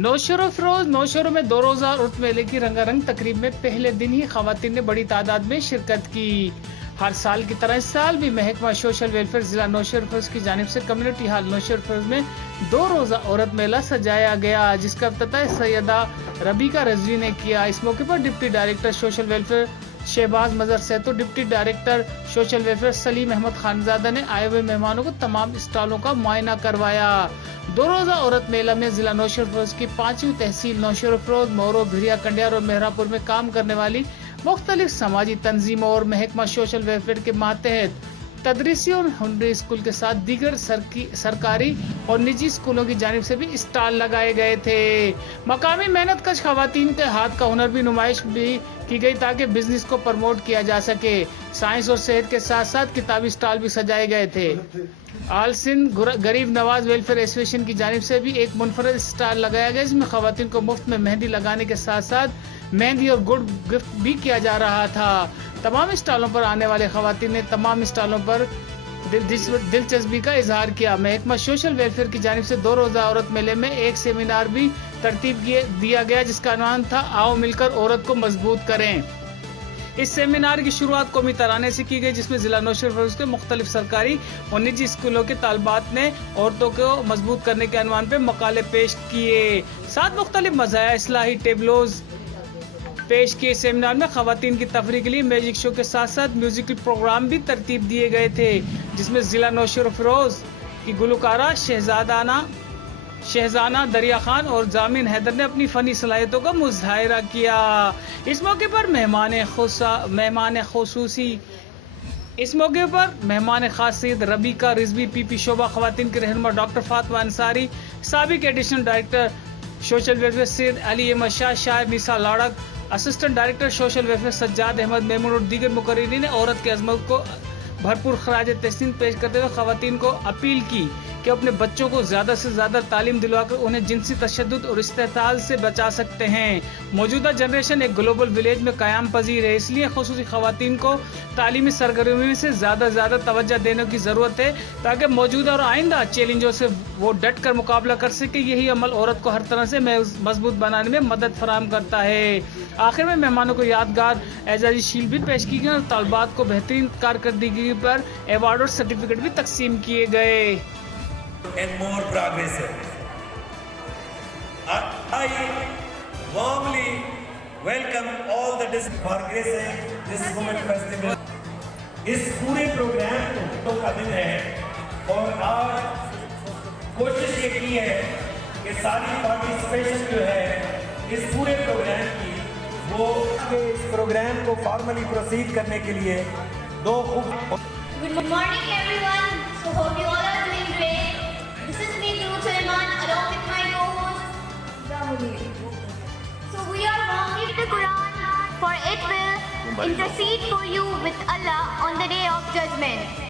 नौशहरों फिरोज नौशहरों में 2 रोज़ा उर्स मेले की रंगारंग तकरीब में पहले दिन ही खवातीन ने बड़ी तादाद में शिरकत की। हर साल की तरह इस साल भी महकमा सोशल वेलफेयर जिला नौशहर फिरोज की जानिब से कम्युनिटी हॉल नौशहर फिरोज में 2 रोज़ा औरत मेला सजाया गया, जिसका इफ्तिताह सैयदा रबीका रजवी ने किया। इस मौके पर deputy director social welfare Shahbaz Mazhar Saito, deputy director social welfare Salim Ahmed Khanzada ने आए हुए मेहमानों को तमाम स्टॉलों का मुआयना करवाया। 2 रोज़ा औरत मेला में जिला नौशहर फिरोज की 5वीं तहसील नौशहर फिरोज, मोरो, भिरिया, कंडियार और मेहरापुर में काम करने वाली मुख्तलिफ समाजी तंजीमों और महकमा सोशल वेलफेयर के मातहत तदरीसी और हुनरी स्कूल के साथ दीगर सरकारी और निजी स्कूलों की जानिब से भी स्टॉल लगाए गए थे। मकामी मेहनत कश खवातीन के हाथ का हुनर भी नुमाइश भी की गई ताकि बिजनेस को प्रमोट किया जा सके। साइंस और सेहत के साथ साथ किताबी स्टॉल भी सजाए गए थे। आल सिंध गरीब नवाज वेलफेयर एसोसिएशन की जानिब से भी एक मुनफरद स्टॉल लगाया गया, जिसमें खवातीन को मुफ्त में मेहंदी लगाने के साथ साथ मेहंदी और गुड़ गिफ्ट भी किया जा रहा था। तमाम स्टॉलों पर आने वाले खवातीन ने तमाम स्टॉलों पर दिलचस्पी का इजहार किया। महकमा सोशल वेलफेयर की जानिब से 2 रोज़ा औरत मेले में एक सेमिनार भी तरतीब दिया गया, जिसका नाम था आओ मिलकर औरत को मजबूत करें। इस सेमिनार की शुरुआत कौमी तराने से की गई, जिसमें जिला नौशहर फिरोज के मुख्तलिफ सरकारी और निजी स्कूलों के तालबात ने औरतों को मजबूत करने के अनवान पे मकाले पेश किए। 7 मुख्तलिफ मज़ाया इस्लाही टेबलोज पेश किए। सेमिनार में खवातीन की तफरीह के लिए मैजिक शो के साथ साथ म्यूजिकल प्रोग्राम भी तरतीब दिए गए थे, जिसमें जिला नौशहर फिरोज की गुलकारा शहजाना दरिया खान और जामिन हैदर ने अपनी फनी सलाहियतों का मुजाहिरा किया। इस मौके पर मेहमान खासियत रबीका रिजवी, पीपी शोबा, खवातीन के रहनुमा डॉक्टर फातिमा अंसारी, साबिक additional director social welfare Syed Ali Ahmed Shah, शायर Nisa Ladak, assistant director social welfare Sajjad Ahmed Memon और दीगर मुकर्रीरीन ने औरत की अजमत को भरपूर खराज तहसीन पेश करते हुए खवातीन को अपील की कि अपने बच्चों को ज्यादा से ज्यादा तालीम दिलवाकर उन्हें जिनसी तशद्दुद और इस्तेहसाल से बचा सकते हैं। मौजूदा जनरेशन एक ग्लोबल विलेज में कायम पजीर है, इसलिए खुसूसी खवातीन को तालीमी सरगर्मी से ज्यादा तवज्जो देने की जरूरत है ताकि मौजूदा और आइंदा चैलेंजों से वो डट कर मुकाबला कर सके। यही अमल औरत को हर तरह से मजबूत बनाने में मदद फराहम करता है। आखिर में मेहमानों को यादगार एजाजी शील्ड भी पेश की गई और तलबात को बेहतरीन कारकर्दगी पर अवार्ड और सर्टिफिकेट भी तकसीम किए गए। And more progressive. I warmly welcome all the district for gracing this Women Festival. इस पूरे प्रोग्राम को का दिन है और आज कोशिश ये की है कि सारी पार्टिसिपेशन जो है इस पूरे प्रोग्राम की वो इस प्रोग्राम को फॉर्मली प्रोसीड करने के लिए Good morning everyone. So hope you all are doing great. This is me, Guru Sulaiman, along with my co-host Rahul. So we are reading the Quran, for it will intercede for you with Allah on the day of judgment.